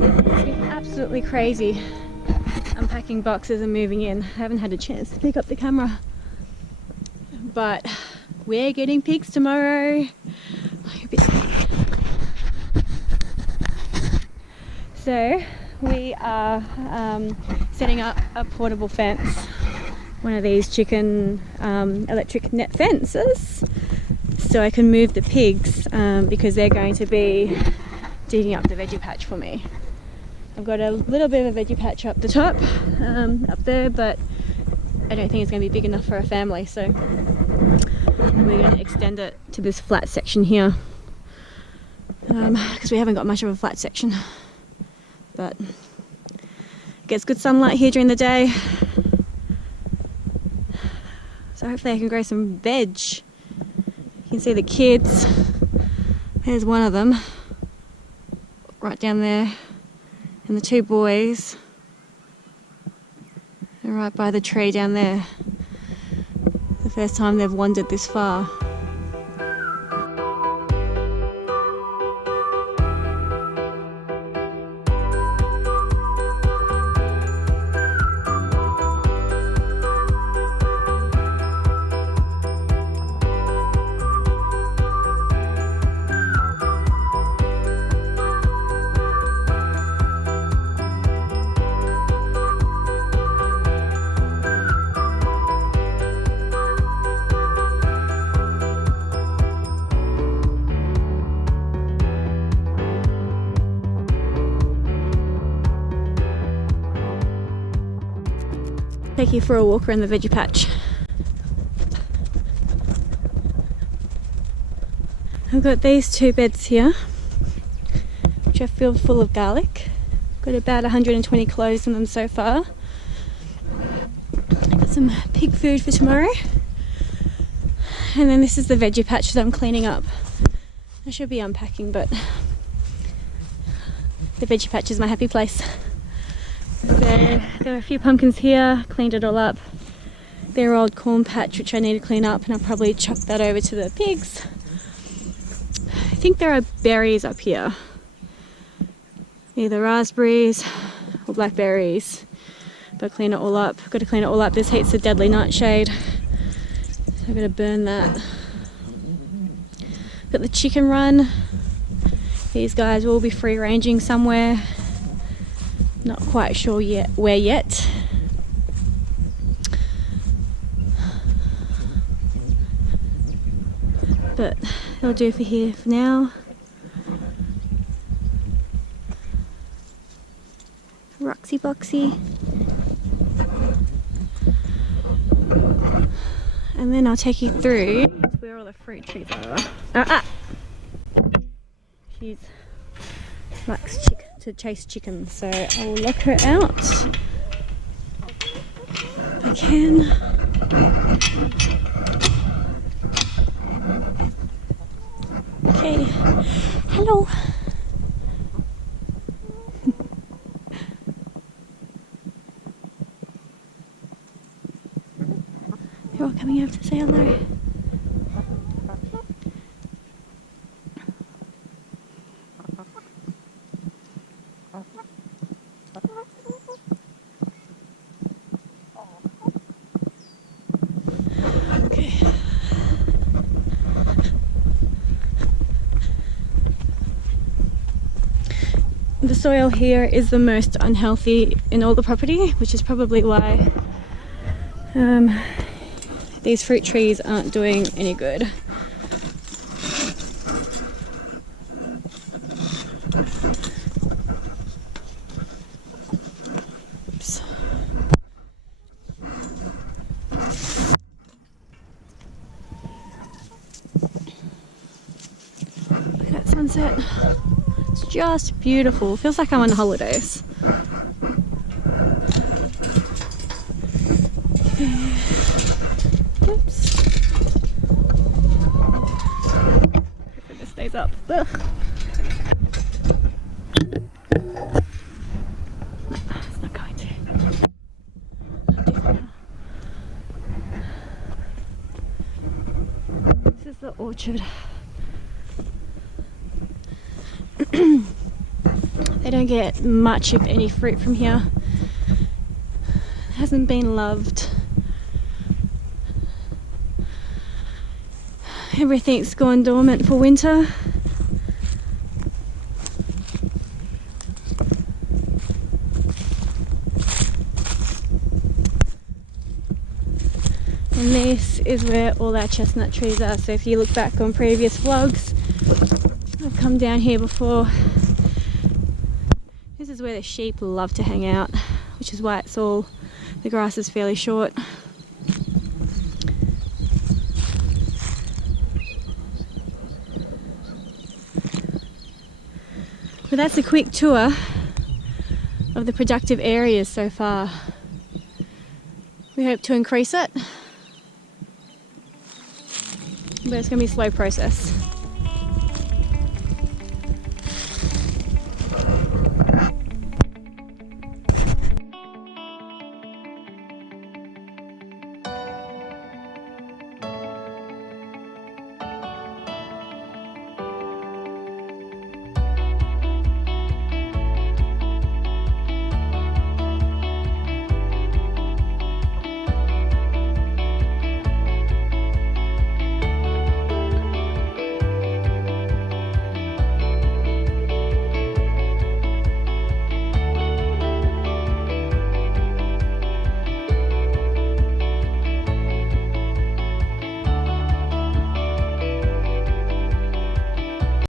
It's been absolutely crazy unpacking boxes and moving in. I haven't had a chance to pick up the camera, but we're getting pigs tomorrow. So we are setting up a portable fence, one of these chicken electric net fences, so I can move the pigs because they're going to be digging up the veggie patch for me. I've got a little bit of a veggie patch up the top, up there, but I don't think it's going to be big enough for a family, so we're going to extend it to this flat section here because we haven't got much of a flat section, but it gets good sunlight here during the day, so hopefully I can grow some veg. You can see the kids. There's one of them right down there, and the two boys are right by the tree down there. The first time they've wandered this far. Take you for a walk around the veggie patch. I've got these two beds here, which are filled full of garlic. Got about 120 cloves in them so far. Got some pig food for tomorrow. And then this is the veggie patch that I'm cleaning up. I should be unpacking, but the veggie patch is my happy place. So there are a few pumpkins here, cleaned it all up. Their old corn patch, which I need to clean up, and I'll probably chuck that over to the pigs. I think there are berries up here, either raspberries or blackberries, but clean it all up. I've got to clean it all up. This heat's a deadly nightshade, so I've got to burn that. Got the chicken run. These guys will be free ranging somewhere. Not quite sure yet where yet. But that'll do for here for now. Roxy Boxy. And then I'll take you through where all the fruit trees are. She likes to chase chickens, so I will lock her out if I can. Okay, hello. They're all coming over to say hello. The soil here is the most unhealthy in all the property, which is probably why these fruit trees aren't doing any good. Oops. Look at that sunset. It's just beautiful. Feels like I'm on holidays. Okay. Oops. Hopefully this stays up. Ugh. No, it's not going to. This is the orchard. They don't get much of any fruit from here. It hasn't been loved. Everything's gone dormant for winter. And this is where all our chestnut trees are. So if you look back on previous vlogs, I've come down here before. This is where the sheep love to hang out, which is why the grass is fairly short. But that's a quick tour of the productive areas so far. We hope to increase it, but it's going to be a slow process.